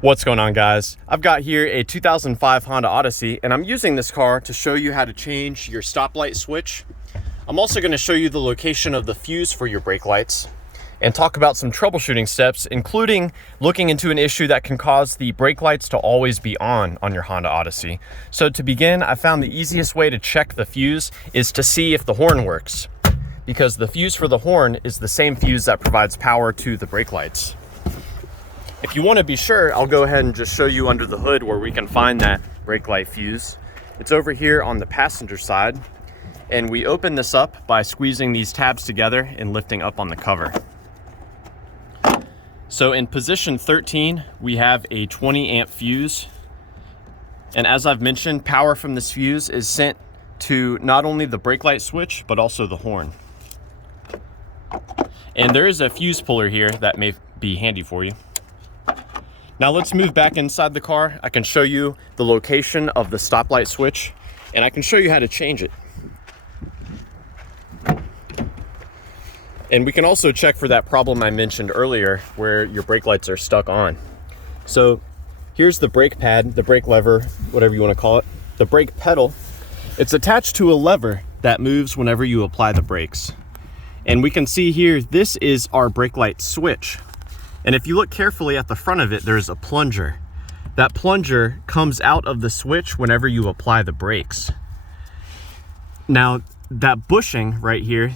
What's going on, guys? I've got here a 2005 Honda Odyssey, and I'm using this car to show you how to change your stoplight switch. I'm also going to show you the location of the fuse for your brake lights and talk about some troubleshooting steps, including looking into an issue that can cause the brake lights to always be on your Honda Odyssey. So to begin, I found the easiest way to check the fuse is to see if the horn works, because the fuse for the horn is the same fuse that provides power to the brake lights. If you want to be sure, I'll go ahead and just show you under the hood where we can find that brake light fuse. It's over here on the passenger side, and we open this up by squeezing these tabs together and lifting up on the cover. So in position 13, we have a 20 amp fuse. And as I've mentioned, power from this fuse is sent to not only the brake light switch, but also the horn. And there is a fuse puller here that may be handy for you. Now let's move back inside the car. I can show you the location of the stoplight switch, and I can show you how to change it. And we can also check for that problem I mentioned earlier where your brake lights are stuck on. So here's the brake pad, the brake lever, whatever you want to call it, the brake pedal. It's attached to a lever that moves whenever you apply the brakes. And we can see here, this is our brake light switch. And if you look carefully at the front of it, there's a plunger. That plunger comes out of the switch whenever you apply the brakes. Now, that bushing right here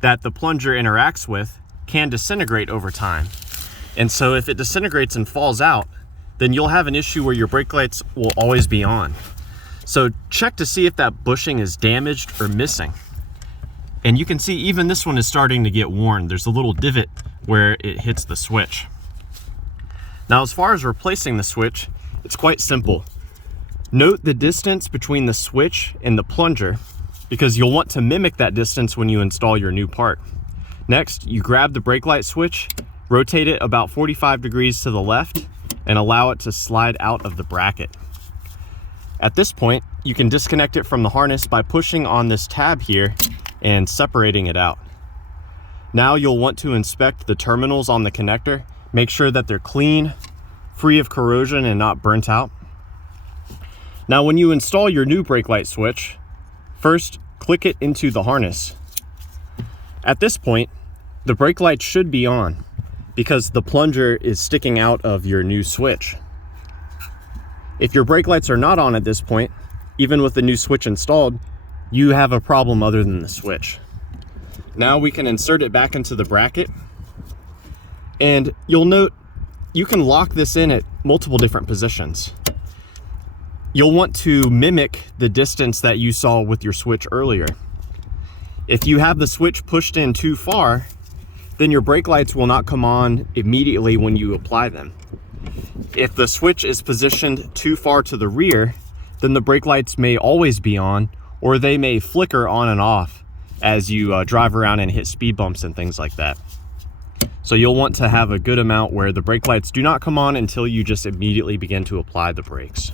that the plunger interacts with can disintegrate over time. And so if it disintegrates and falls out, then you'll have an issue where your brake lights will always be on. So check to see if that bushing is damaged or missing. And you can see even this one is starting to get worn. There's a little divot where it hits the switch. Now, as far as replacing the switch, it's quite simple. Note the distance between the switch and the plunger, because you'll want to mimic that distance when you install your new part. Next, you grab the brake light switch, rotate it about 45 degrees to the left, and allow it to slide out of the bracket. At this point, you can disconnect it from the harness by pushing on this tab here and separating it out. Now you'll want to inspect the terminals on the connector. Make sure that they're clean, free of corrosion, and not burnt out. Now when you install your new brake light switch, first click it into the harness. At this point, the brake light should be on because the plunger is sticking out of your new switch. If your brake lights are not on at this point, even with the new switch installed, you have a problem other than the switch. Now we can insert it back into the bracket, and you'll note you can lock this in at multiple different positions. You'll want to mimic the distance that you saw with your switch earlier. If you have the switch pushed in too far, then your brake lights will not come on immediately when you apply them. If the switch is positioned too far to the rear, then the brake lights may always be on, or they may flicker on and off as you drive around and hit speed bumps and things like that. So you'll want to have a good amount where the brake lights do not come on until you just immediately begin to apply the brakes.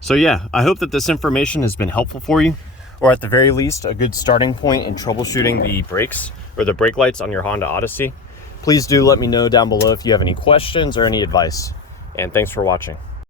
So yeah, I hope that this information has been helpful for you, or at the very least, a good starting point in troubleshooting the brakes or the brake lights on your Honda Odyssey. Please do let me know down below if you have any questions or any advice, and thanks for watching.